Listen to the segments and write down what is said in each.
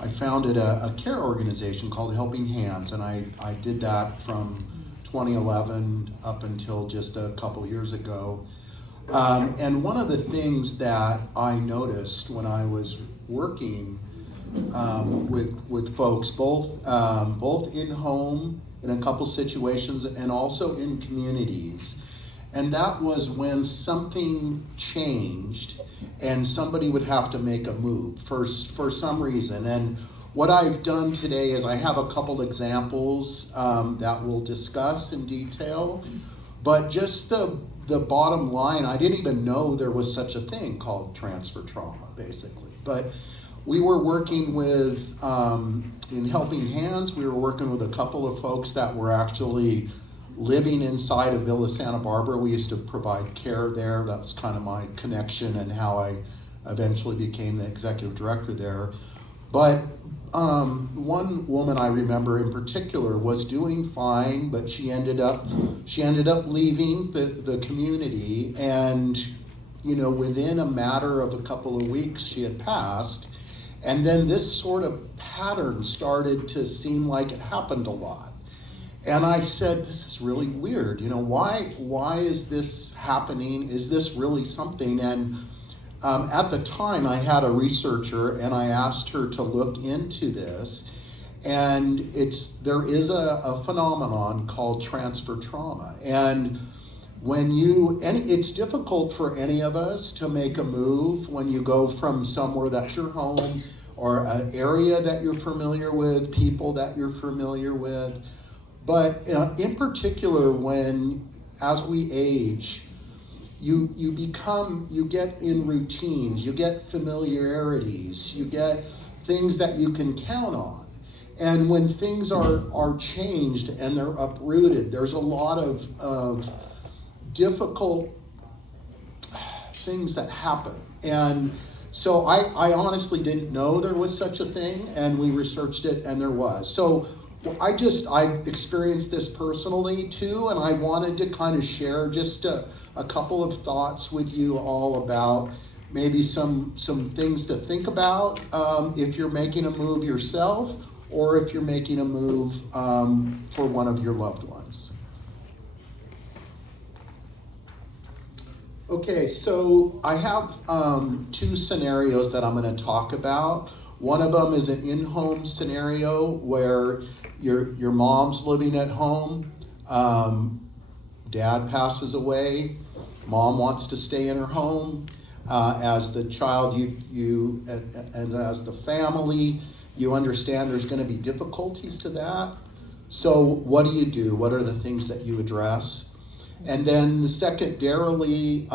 I founded a care organization called Helping Hands, and I did that from 2011 up until just a couple years ago. And one of the things that I noticed when I was working with folks, both in home in a couple situations and also in communities, and that was when something changed and somebody would have to make a move for some reason. And what I've done today is I have a couple examples that we'll discuss in detail, but just the bottom line, I didn't even know there was such a thing called transfer trauma, basically. But we were working with, in Helping Hands, we were working with a couple of folks that were actually living inside of Villa Santa Barbara. We used to provide care there. That was kind of my connection and how I eventually became the executive director there. But one woman I remember in particular was doing fine, but she ended up leaving the community, and within a matter of a couple of weeks she had passed. And then this sort of pattern started to seem like it happened a lot. And I said, this is really weird. Why is this happening? Is this really something? And at the time, I had a researcher, and I asked her to look into this. And there is a phenomenon called transfer trauma. And it's difficult for any of us to make a move when you go from somewhere that's your home or an area that you're familiar with, people that you're familiar with. But in particular, as we age, you get in routines, you get familiarities, you get things that you can count on. And when things are changed and they're uprooted, there's a lot of difficult things that happen. And so I honestly didn't know there was such a thing, and we researched it, and there was. So I experienced this personally too, and I wanted to kind of share just a couple of thoughts with you all about maybe some things to think about if you're making a move yourself, or if you're making a move for one of your loved ones. Okay, so I have two scenarios that I'm going to talk about. One of them is an in-home scenario where your mom's living at home, dad passes away, mom wants to stay in her home. As the child, you and as the family, you understand there's going to be difficulties to that. So what do? What are the things that you address? And then secondarily,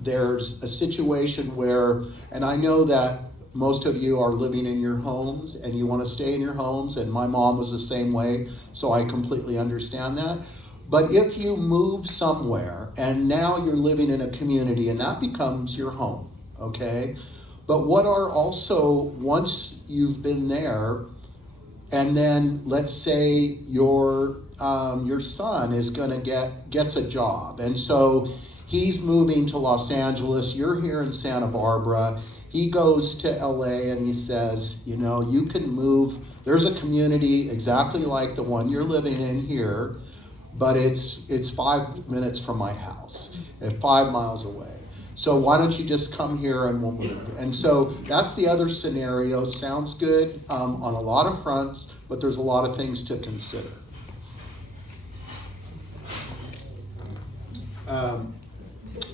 there's a situation where, and I know that most of you are living in your homes and you want to stay in your homes, and my mom was the same way, so I completely understand that. But if you move somewhere and now you're living in a community and that becomes your home, okay? But what are also, once you've been there, and then let's say your son is gets a job, and so he's moving to Los Angeles, you're here in Santa Barbara, he goes to LA and he says, you can move, there's a community exactly like the one you're living in here, but it's 5 minutes from my house, and 5 miles away. So why don't you just come here and we'll move? And so that's the other scenario. Sounds good on a lot of fronts, but there's a lot of things to consider.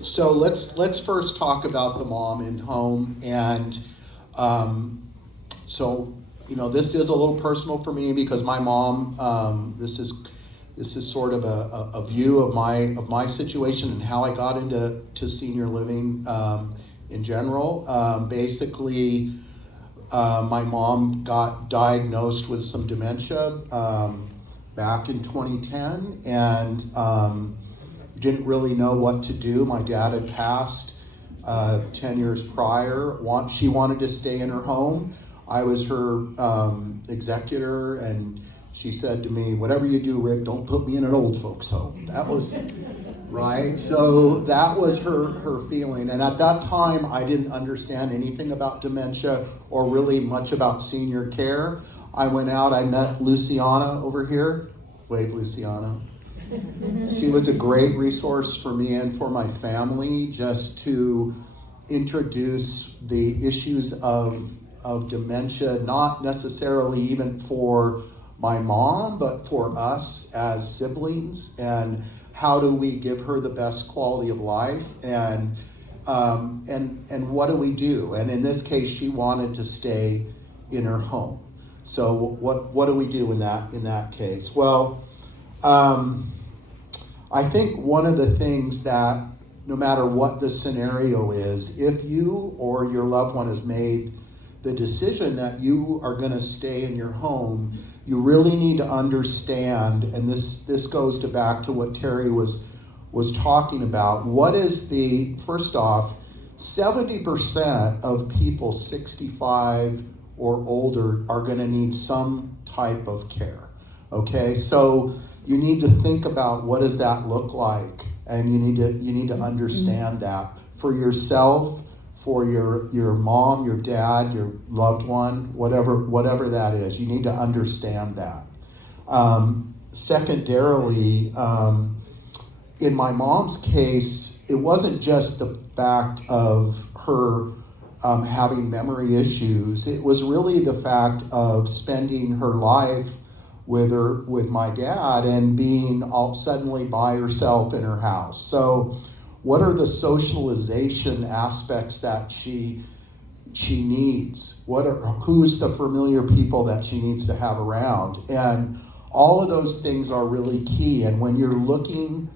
So let's first talk about the mom in home. And so this is a little personal for me because my mom, this is sort of a view of my situation and how I got into senior living in general. Basically, my mom got diagnosed with some dementia back in 2010, and didn't really know what to do. My dad had passed 10 years prior. She wanted to stay in her home. I was her executor, and she said to me, "Whatever you do, Rick, don't put me in an old folks home." That right? So that was her feeling. And at that time, I didn't understand anything about dementia or really much about senior care. I went out, I met Luciana over here. Wave, Luciana. She was a great resource for me and for my family just to introduce the issues of dementia, not necessarily even for my mom, but for us as siblings, and how do we give her the best quality of life, and what do we do? And in this case, she wanted to stay in her home. So what do we do in that case? Well, I think one of the things that, no matter what the scenario is, if you or your loved one has made the decision that you are going to stay in your home, you really need to understand, and this goes back to what Terry was talking about. What is first off, 70% of people 65 or older are going to need some type of care. Okay, so you need to think about what does that look like, and you need to understand that for yourself, for your mom, your dad, your loved one, whatever that is. You need to understand that. Secondarily, in my mom's case, it wasn't just the fact of her having memory issues. It was really the fact of spending her life with my dad and being all suddenly by herself in her house. So what are the socialization aspects that she needs? Who's the familiar people that she needs to have around? And all of those things are really key. And when you're looking,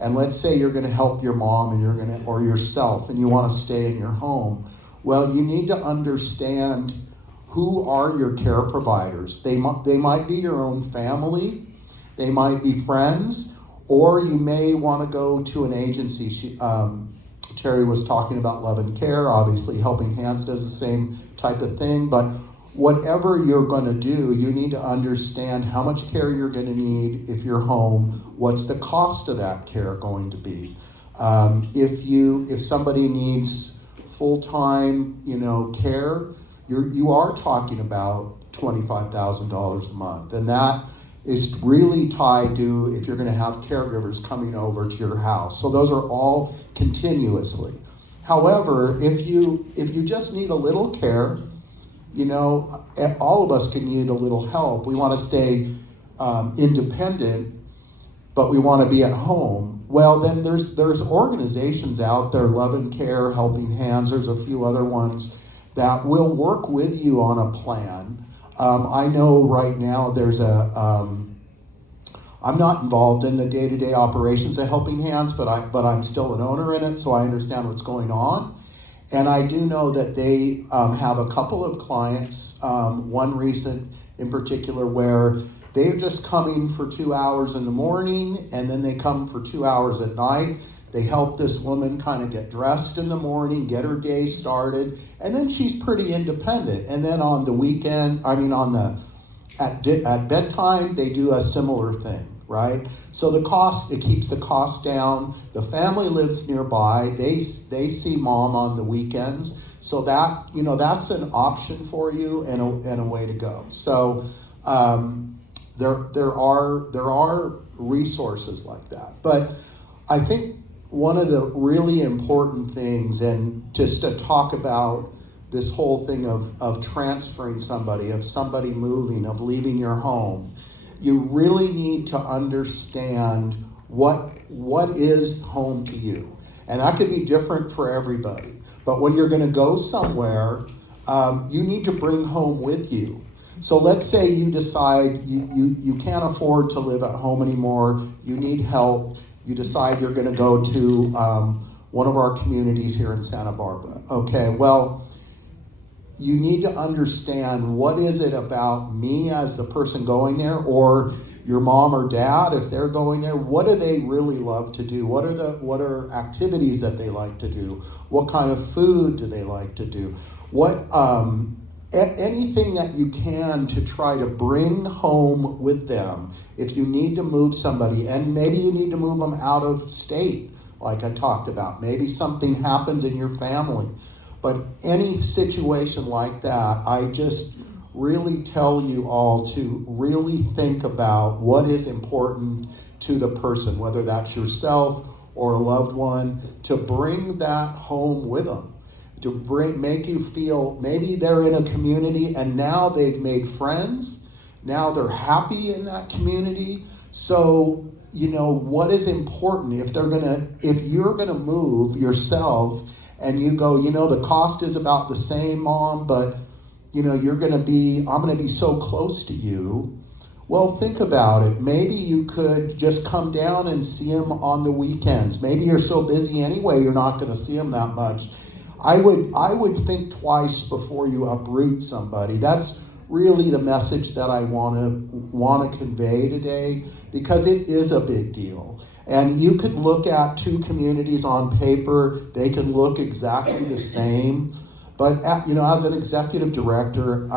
and let's say you're going to help your mom and or yourself, and you want to stay in your home, well, you need to understand who are your care providers. They might be your own family, they might be friends, or you may want to go to an agency. Terry was talking about Love and Care. Obviously, Helping Hands does the same type of thing. But whatever you're going to do, you need to understand how much care you're going to need if you're home. What's the cost of that care going to be? If somebody needs full-time, care, you are talking about $25,000 a month, and that is really tied to if you're going to have caregivers coming over to your house. So those are all continuously. However, if you just need a little care, all of us can need a little help. We want to stay independent, but we want to be at home. Well, then there's organizations out there, Love and Care, Helping Hands, there's a few other ones that will work with you on a plan. I know right now there's I'm not involved in the day-to-day operations of Helping Hands, but I'm still an owner in it, so I understand what's going on. And I do know that they have a couple of clients, one recent in particular, where they're just coming for 2 hours in the morning, and then they come for 2 hours at night. They help this woman kind of get dressed in the morning, get her day started, and then she's pretty independent. And then on the weekend, at bedtime, they do a similar thing, right? So it keeps the cost down. The family lives nearby. They see mom on the weekends. So that, that's an option for you and a way to go. So there are resources like that. But I think one of the really important things, and just to talk about this whole thing of transferring somebody, of somebody moving, of leaving your home, you really need to understand what is home to you. And that could be different for everybody. But when you're going to go somewhere, you need to bring home with you. So let's say you decide you can't afford to live at home anymore, you need help, you decide you're going to go to one of our communities here in Santa Barbara. Okay, well, you need to understand, what is it about me as the person going there, or your mom or dad, if they're going there, what do they really love to do? What are activities that they like to do? What kind of food do they like to do? anything that you can to try to bring home with them. If you need to move somebody, and maybe you need to move them out of state, like I talked about. Maybe something happens in your family. But any situation like that, I just really tell you all to really think about what is important to the person, whether that's yourself or a loved one, to bring that home with them. To make you feel, maybe they're in a community and now they've made friends. Now they're happy in that community. So, what is important if you're gonna move yourself and you go, the cost is about the same, Mom, but I'm gonna be so close to you. Well, think about it. Maybe you could just come down and see him on the weekends. Maybe you're so busy anyway, you're not gonna see him that much. I would think twice before you uproot somebody. That's really the message that I want to convey today, because it is a big deal. And you could look at two communities on paper; they can look exactly the same. But as an executive director,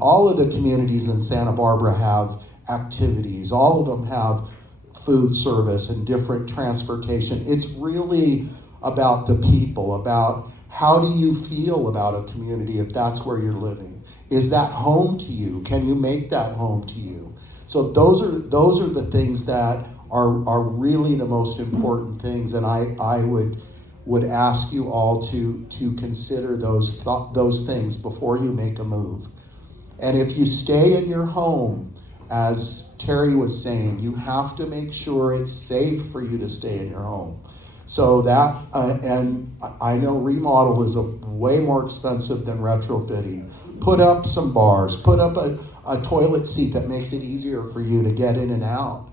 all of the communities in Santa Barbara have activities. All of them have food service and different transportation. It's really about the people, about how do you feel about a community if that's where you're living? Is that home to you? Can you make that home to you? So those are the things that are really the most important things, and I would ask you all to consider those things before you make a move. And if you stay in your home, as Terry was saying, you have to make sure it's safe for you to stay in your home. So that, and I know remodel is way more expensive than retrofitting. Put up some bars, put up a toilet seat that makes it easier for you to get in and out.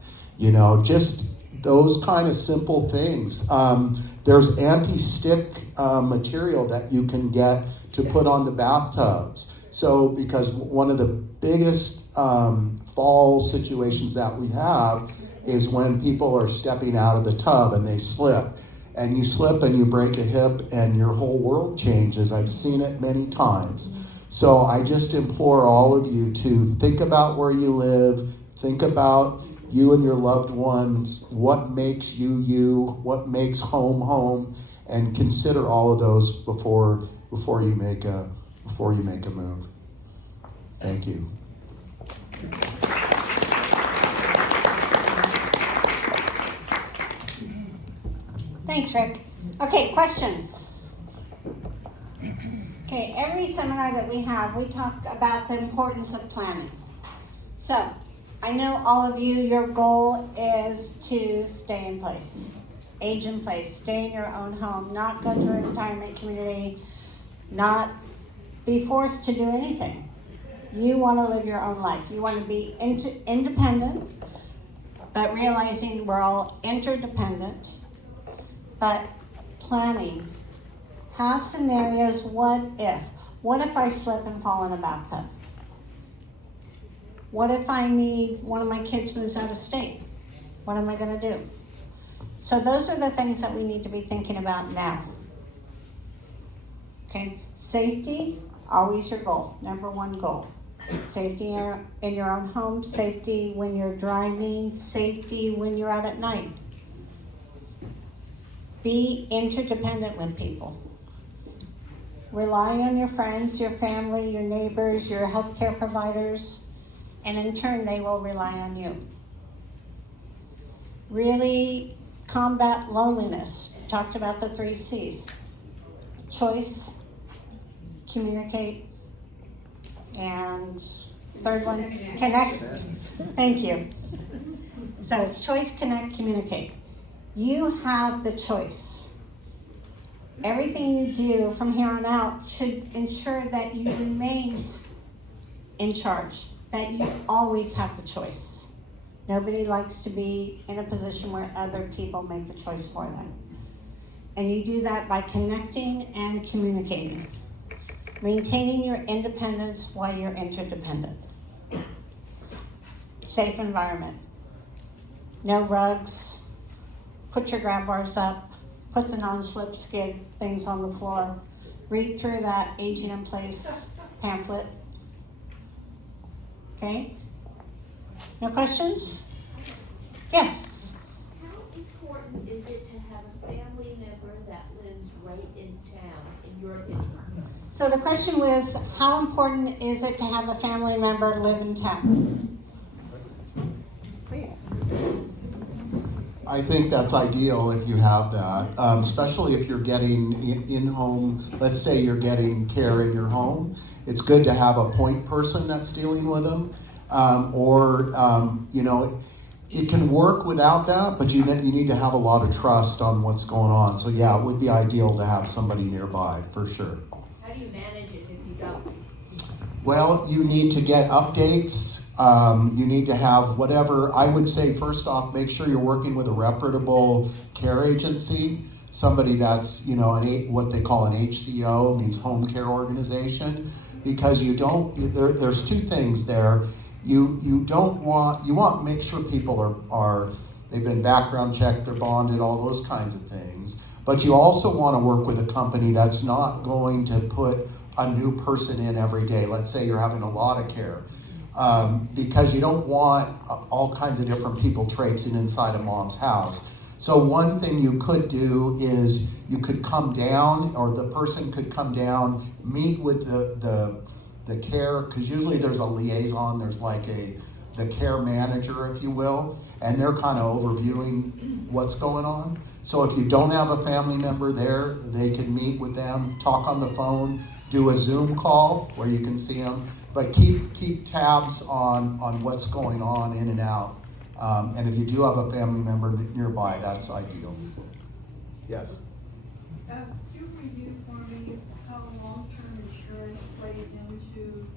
Just those kind of simple things. There's anti-stick material that you can get to put on the bathtubs. So, because one of the biggest fall situations that we have is when people are stepping out of the tub and they slip. And you slip and you break a hip and your whole world changes. I've seen it many times. So I just implore all of you to think about where you live, think about you and your loved ones, what makes you you, what makes home home, and consider all of those before you make a move. Thank you. Thanks, Rick. Okay, questions? Okay, every seminar that we have, we talk about the importance of planning. So, I know all of you, your goal is to stay in place, age in place, stay in your own home, not go to a retirement community, not be forced to do anything. You want to live your own life. You want to be independent, but realizing we're all interdependent. But planning, have scenarios, what if? What if I slip and fall in a bathtub? What if one of my kids moves out of state? What am I going to do? So those are the things that we need to be thinking about now. Okay, safety, always your goal, number one goal. Safety in your own home, safety when you're driving, safety when you're out at night. Be interdependent with people. Rely on your friends, your family, your neighbors, your healthcare providers, and in turn, they will rely on you. Really combat loneliness. Talked about the 3 C's. Choice, communicate, and third one, connect. Thank you. So it's choice, connect, communicate. You have the choice. Everything you do from here on out should ensure that you remain in charge, that you always have the choice. Nobody likes to be in a position where other people make the choice for them. And you do that by connecting and communicating. Maintaining your independence while you're interdependent. Safe environment. No rugs. Put your grab bars up, put the non-slip skid things on the floor, read through that aging in place pamphlet. Okay? No questions? Yes. How important is it to have a family member that lives right in town, in your opinion? So the question was, how important is it to have a family member live in town? Please. I think that's ideal if you have that, especially if you're getting in-home, let's say you're getting care in your home. It's good to have a point person that's dealing with them. It can work without that, but you need to have a lot of trust on what's going on. So yeah, it would be ideal to have somebody nearby, for sure. How do you manage it if you don't? Well, you need to get updates. You need to have whatever. I would say, first off, make sure you're working with a reputable care agency, somebody that's, what they call an HCO, means home care organization, because there's two things there. You want to make sure people are they've been background checked, they're bonded, all those kinds of things. But you also want to work with a company that's not going to put a new person in every day. Let's say you're having a lot of care. Because you don't want all kinds of different people traipsing inside of mom's house. So one thing you could do is you could come down, or the person could come down, meet with the care, because usually there's a liaison, there's like the care manager, if you will, and they're kind of overviewing what's going on. So if you don't have a family member there, they can meet with them, talk on the phone, do a Zoom call where you can see them, but keep tabs on what's going on in and out. And if you do have a family member nearby, that's ideal. Yes? Could you review for me how long-term insurance plays into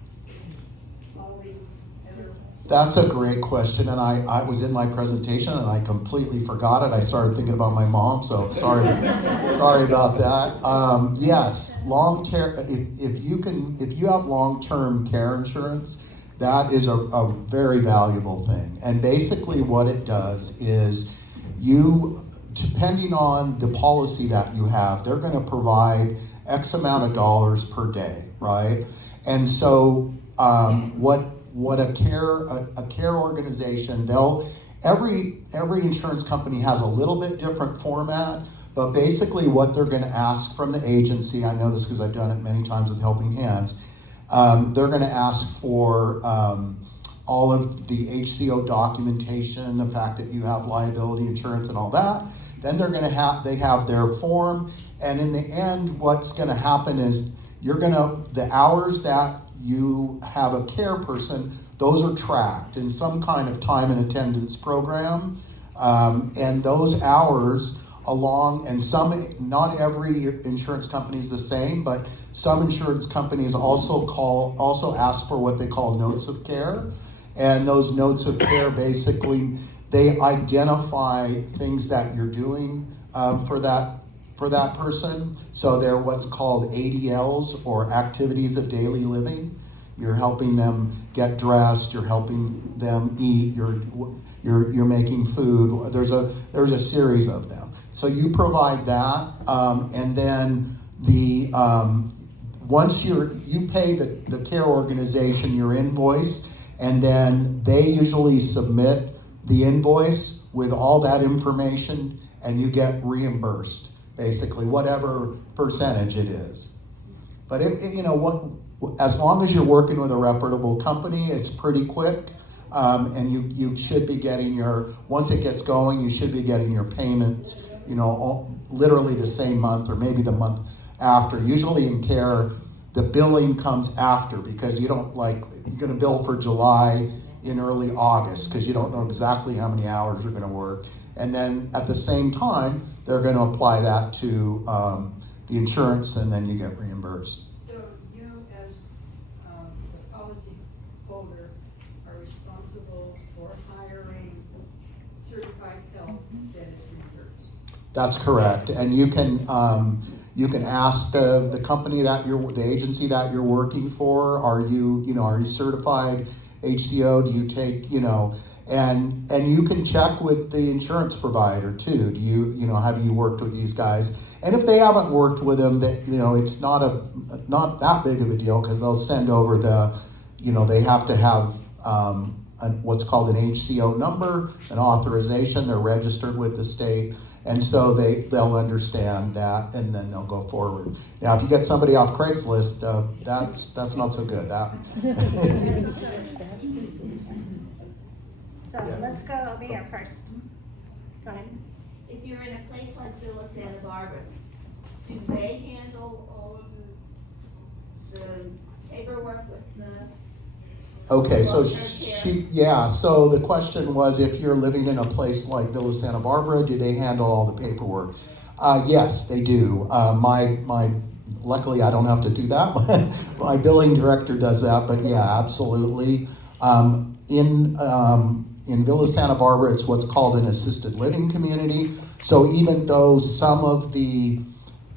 all these other? That's a great question, and I was in my presentation and I completely forgot it. I started thinking about my mom, so sorry about that. Yes, long-term. If you have long-term care insurance, that is a very valuable thing. And basically, what it does is depending on the policy that you have, they're going to provide X amount of dollars per day, right? And so what a care organization, every insurance company has a little bit different format, but basically what they're going to ask from the agency, I know this because I've done it many times with Helping Hands, they're going to ask for all of the HCO documentation, the fact that you have liability insurance and all that. Then they have their form, and in the end, what's going to happen is the hours that you have a care person, those are tracked in some kind of time and attendance program, and those hours not every insurance company is the same, but some insurance companies also ask for what they call notes of care, and those notes of care basically they identify things that you're doing for that person. So they're what's called ADLs, or activities of daily living. You're helping them get dressed. You're helping them eat. You're making food. There's a series of them. So you provide that, and then once you pay the care organization your invoice, and then they usually submit the invoice with all that information, and you get reimbursed, basically whatever percentage it is. But as long as you're working with a reputable company, it's pretty quick, and you should be getting once it gets going, you should be getting your payments, literally the same month or maybe the month after. Usually in care, the billing comes after, because you're going to bill for July in early August, because you don't know exactly how many hours you're going to work. And then at the same time, they're going to apply that to the insurance, and then you get reimbursed. So you, as the policy holder, are responsible for hiring certified help that is reimbursed? That's correct, and you can ask the company the agency that you're working for, are you certified HCO? Do you take, And you can check with the insurance provider too. Do you know, have you worked with these guys? And if they haven't worked with them, that, you know, it's not that big of a deal, because they'll send over they have to have what's called an HCO number, an authorization. They're registered with the state, and so they'll understand that, and then they'll go forward. Now, if you get somebody off Craigslist, that's not so good. So let's go over here first. Go ahead. If you're in a place like Villa Santa Barbara, do they handle all of the paperwork with the? Okay, so long-term care? so the question was, if you're living in a place like Villa Santa Barbara, do they handle all the paperwork? Yes, they do. Luckily I don't have to do that. My billing director does that, but yeah, absolutely. In Villa Santa Barbara, it's what's called an assisted living community. So even though some of the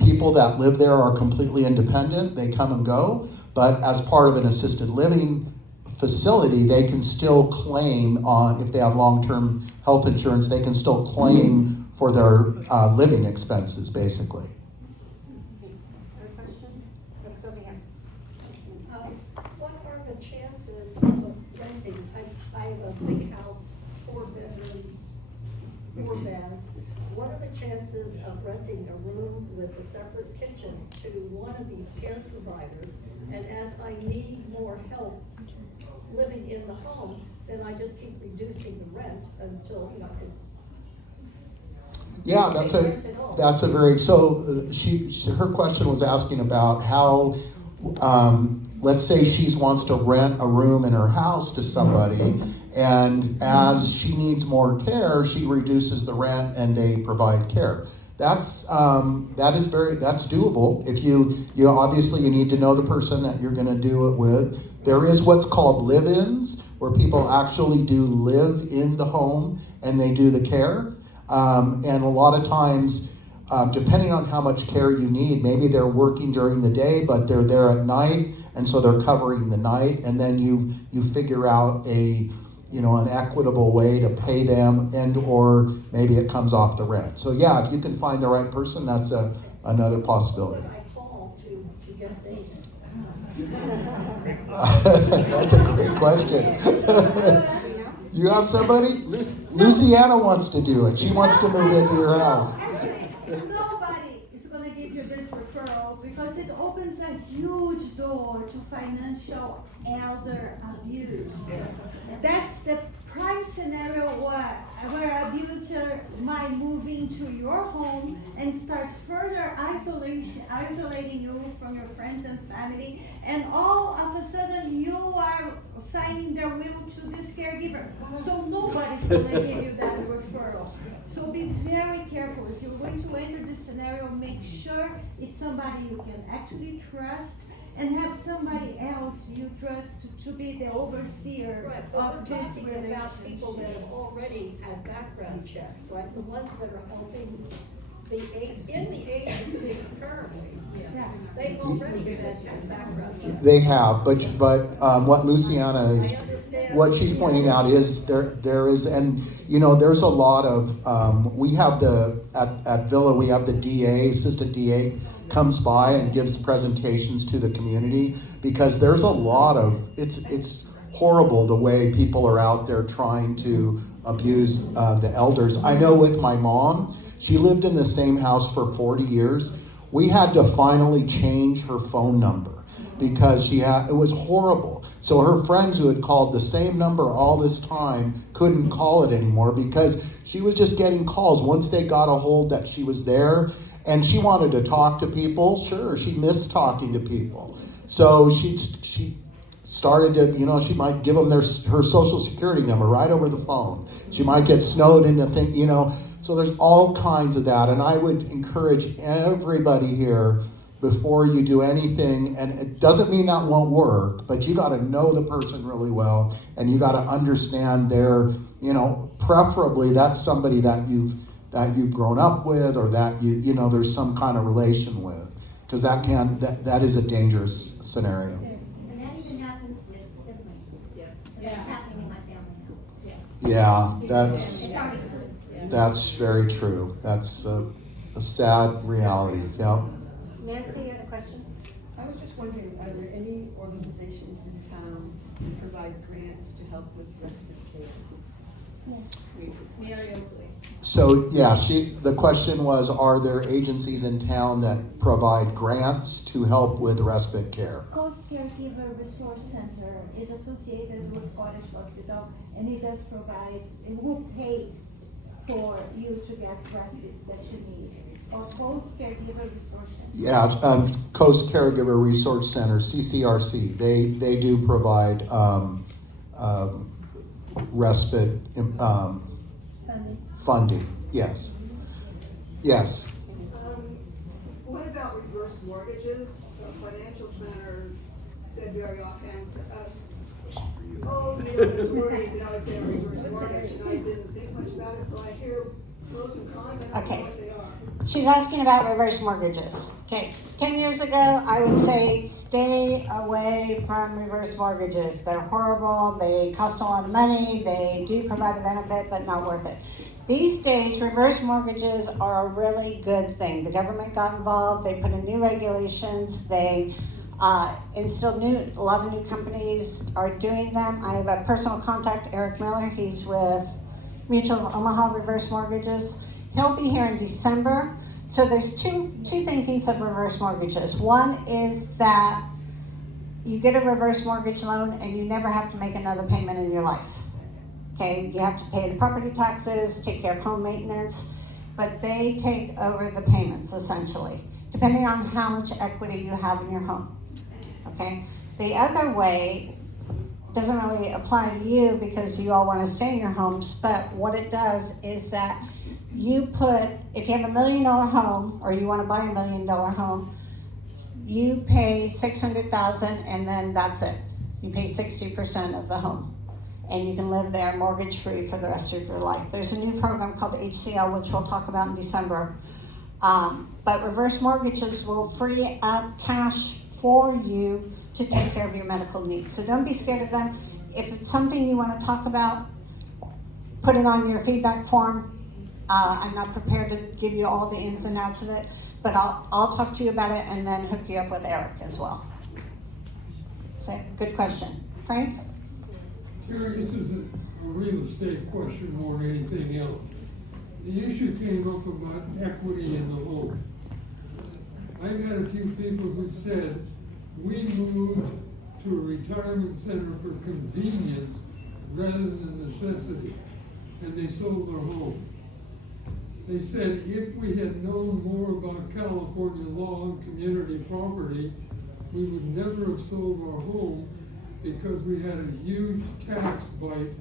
people that live there are completely independent, they come and go, but as part of an assisted living facility, they can still claim on, if they have long-term health insurance, they can still claim for their living expenses, basically. Other question? Let's go over here. What are the chances of renting? I have a big house, 4 bedrooms, 4 baths. What are the chances of renting a room with a separate kitchen to one of these care providers? And as I need more help living in the home, then I just keep reducing the rent until, I can. Yeah, that's a very, so her question was asking about how, let's say she wants to rent a room in her house to somebody, and as she needs more care, she reduces the rent and they provide care. That's doable. If you obviously you need to know the person that you're going to do it with. There is what's called live-ins, where people actually do live in the home and they do the care. And a lot of times, depending on how much care you need, maybe they're working during the day, but they're there at night, and so they're covering the night, and then you figure out an equitable way to pay them, and or maybe it comes off the rent. So yeah, if you can find the right person, that's another possibility. I call to get dates. That's a great question. You have somebody? Luciana wants to do it. She wants to move into your house. Nobody is going to give you this referral because it opens a huge door to financial elder abuse. That's the prime scenario where abuser might move into your home and start further isolating you from your friends and family, and all of a sudden you are signing their will to this caregiver. So nobody's going to give you that referral. So be very careful. If you're going to enter this scenario, make sure it's somebody you can actually trust, and have somebody else you trust to be the overseer Right, but of we're this talking relationship. about people that have already had background checks, right? The ones that are helping in the agencies currently. Yeah. They've already had background checks. They have, but what Luciana is, I understand. what she's pointing out is there is, and there's a lot of we have at Villa we have the DA, assistant DA comes by and gives presentations to the community, because there's a lot of it's horrible the way people are out there trying to abuse the elders. I know with my mom, she lived in the same house for 40 years. We had to finally change her phone number because it was horrible. So her friends who had called the same number all this time couldn't call it anymore, because she was just getting calls once they got a hold that she was there, and she wanted to talk to people. Sure, she missed talking to people. So she started to, she might give them her social security number right over the phone. She might get snowed into things, So there's all kinds of that. And I would encourage everybody here, before you do anything, and it doesn't mean that won't work, but you got to know the person really well, and you got to understand their, preferably that's somebody that you've grown up with, or that there's some kind of relation with, because that is a dangerous scenario. And that even happens with siblings. Yes. That's happening in my family now. Yeah, that's very true. That's a sad reality. Yep. Nancy, you had a question? I was just wondering, are there any organizations in town that provide grants to help with respite care? Yes. Mary Oakley. So yeah, the question was, are there agencies in town that provide grants to help with respite care? Coast Caregiver Resource Center is associated with Cottage Hospital, and it does provide, it will pay for you to get respite that you need. It's called Coast Caregiver Resource Center. Yeah, Coast Caregiver Resource Center, CCRC. They do provide respite funding. Yes. Yes. What about reverse mortgages? The financial planner said very offhand to us, oh, you know, I was worried that I was getting a reverse mortgage, and I didn't think much about it, so I hear pros and cons, I don't know Okay. what they are. She's asking about reverse mortgages. Okay, 10 years ago, I would say stay away from reverse mortgages. They're horrible, they cost a lot of money, they do provide a benefit, but not worth it. These days, reverse mortgages are a really good thing. The government got involved, they put in new regulations, they instilled a lot of new companies are doing them. I have a personal contact, Eric Miller, he's with Mutual of Omaha Reverse Mortgages. He'll be here in December. So there's two thinkings of reverse mortgages. One is that you get a reverse mortgage loan and you never have to make another payment in your life. Okay, you have to pay the property taxes, take care of home maintenance, but they take over the payments essentially, depending on how much equity you have in your home. Okay, the other way doesn't really apply to you because you all want to stay in your homes, but what it does is that you put, if you have $1 million home or you want to buy a $1 million home, you pay $600,000 and then that's it. You pay 60% of the home and you can live there mortgage free for the rest of your life. There's a new program called HCL, which we'll talk about in December. But reverse mortgages will free up cash for you to take care of your medical needs. So don't be scared of them. If it's something you want to talk about, put it on your feedback form. I'm not prepared to give you all the ins and outs of it, but I'll talk to you about it and then hook you up with Eric as well. So, good question. Frank? Terry, this is a real estate question more than anything else. The issue came up about equity in the home. I've had a few people who said, we moved to a retirement center for convenience rather than necessity, and they sold their home. They said if we had known more about California law and community property, we would never have sold our home because we had a huge tax bite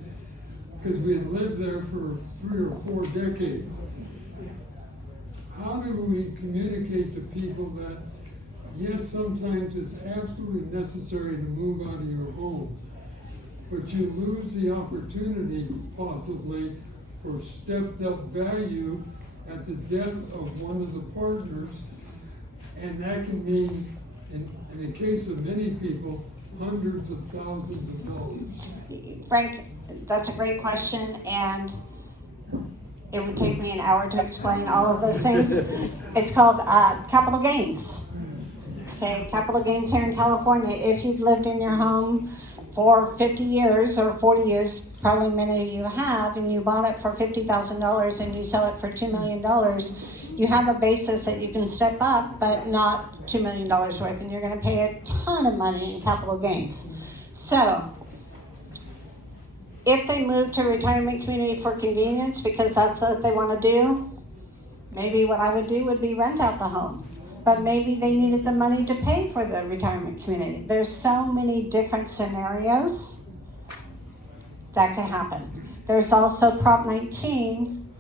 because we had lived there for 3 or 4 decades. How do we communicate to people that, yes, sometimes it's absolutely necessary to move out of your home, but you lose the opportunity possibly for stepped up value at the death of one of the partners, and that can mean, in the case of many people, hundreds of thousands of dollars. Frank, that's a great question, and it would take me an hour to explain all of those things. It's called capital gains. Okay, capital gains here in California. If you've lived in your home for 50 years or 40 years, probably many of you have, and you bought it for $50,000 and you sell it for $2 million, you have a basis that you can step up, but not $2 million worth, and you're going to pay a ton of money in capital gains. So, if they move to a retirement community for convenience because that's what they want to do, maybe what I would do would be rent out the home. But maybe they needed the money to pay for the retirement community. There's so many different scenarios that could happen. There's also Prop 19,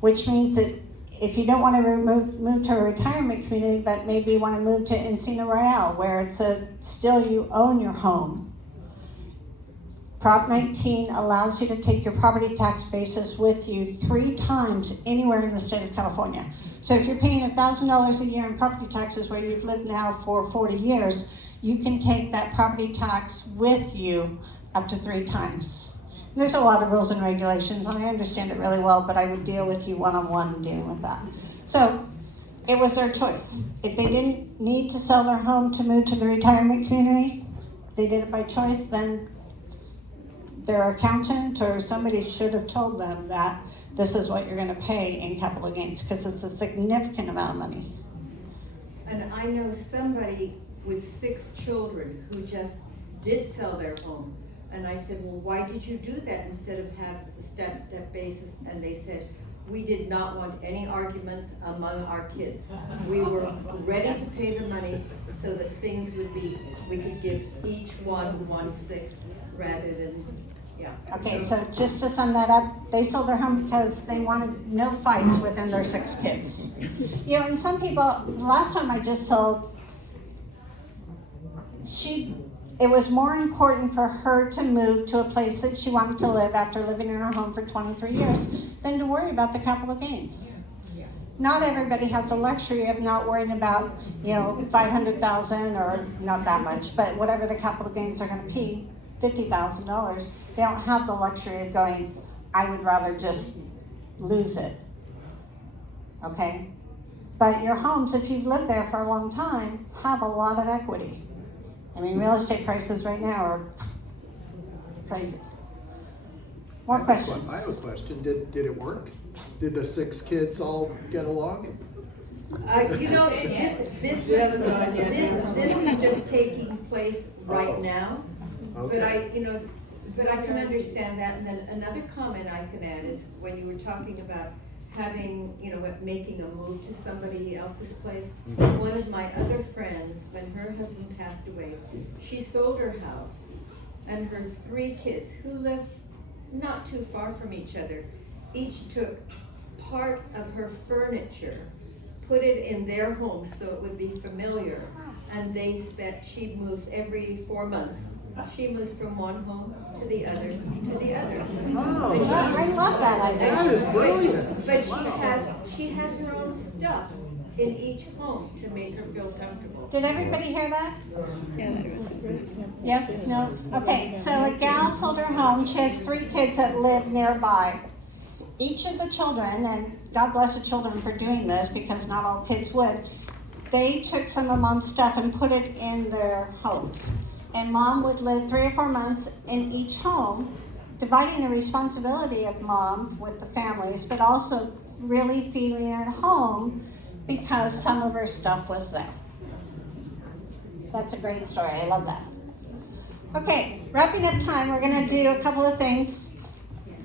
which means that if you don't want to move to a retirement community, but maybe you want to move to Encino Royale, where it's still you own your home. Prop 19 allows you to take your property tax basis with you 3 times anywhere in the state of California. So if you're paying $1,000 a year in property taxes where you've lived now for 40 years, you can take that property tax with you up to 3 times. There's a lot of rules and regulations, and I understand it really well, but I would deal with you one-on-one dealing with that. So, it was their choice. If they didn't need to sell their home to move to the retirement community, they did it by choice, then their accountant or somebody should have told them that this is what you're gonna pay in capital gains, because it's a significant amount of money. And I know somebody with 6 children who just did sell their home. And I said, well, why did you do that instead of have the step basis? And they said, we did not want any arguments among our kids. We were ready to pay the money so that things would be, we could give each one 1/6 rather than, yeah. Okay, so just to sum that up, they sold their home because they wanted no fights within their 6 kids. You know, and some people, last time I just sold, it was more important for her to move to a place that she wanted to live after living in her home for 23 years than to worry about the capital gains. Not everybody has the luxury of not worrying about, you know, 500,000 or not that much, but whatever the capital gains are gonna be, $50,000. They don't have the luxury of going, I would rather just lose it, okay? But your homes, if you've lived there for a long time, have a lot of equity. I mean, real estate prices right now are crazy. More questions? I have a question. Did it work? Did the 6 kids all get along? You know, this is just taking place right now. But I can understand that. And then another comment I can add is when you were talking about having, you know, making a move to somebody else's place. One of my other friends, when her husband passed away, she sold her house, and her 3 kids, who lived not too far from each other, each took part of her furniture, put it in their home so it would be familiar, and she moves every 4 months. She moves from one home to the other, to the other. Oh, I love that idea. that is brilliant. But she has her own stuff in each home to make her feel comfortable. Did everybody hear that? Yes, no? Okay, so a gal sold her home. She has 3 kids that live nearby. Each of the children, and God bless the children for doing this because not all kids would, they took some of mom's stuff and put it in their homes. And mom would live 3 or 4 months in each home, dividing the responsibility of mom with the families, but also really feeling at home because some of her stuff was there. That's a great story. I love that. Okay, wrapping up time, we're going to do a couple of things.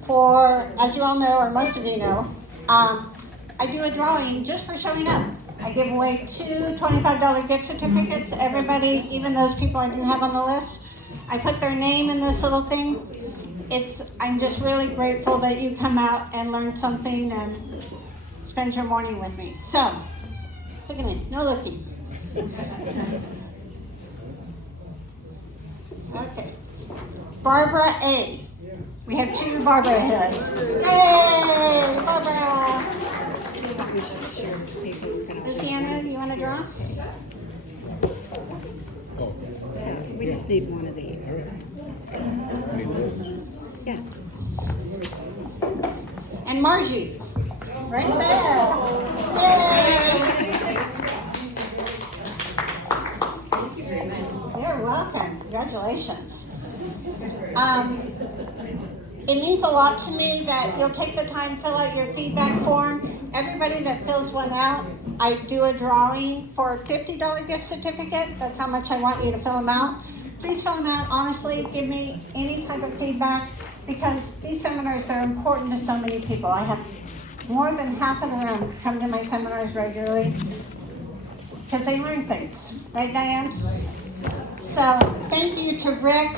For, as you all know, or most of you know, I do a drawing just for showing up. I give away 2 $25 gift certificates. Everybody, even those people I didn't have on the list, I put their name in this little thing. I'm just really grateful that you come out and learn something and spend your morning with me. So, look at me, no looking. Okay. Barbara A. We have 2 Barbara heads. Hey, Barbara! Luciana, you want to draw? We just need one of these. Yeah. And Margie, right there. Yay! Thank you very much. You're welcome. Congratulations. It means a lot to me that you'll take the time to fill out your feedback form. Everybody that fills one out, I do a drawing for a $50 gift certificate. That's how much I want you to fill them out. Please fill them out honestly. Give me any type of feedback because these seminars are important to so many people. I have more than half of the room come to my seminars regularly because they learn things. Right, Diane? So thank you to Rick.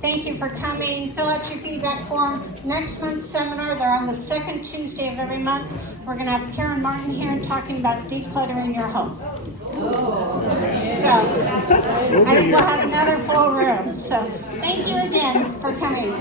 Thank you for coming. Fill out your feedback form. Next month's seminar, they're on the 2nd Tuesday of every month. We're going to have Karen Martin here talking about decluttering your home. So I think we'll have another full room. So thank you again for coming.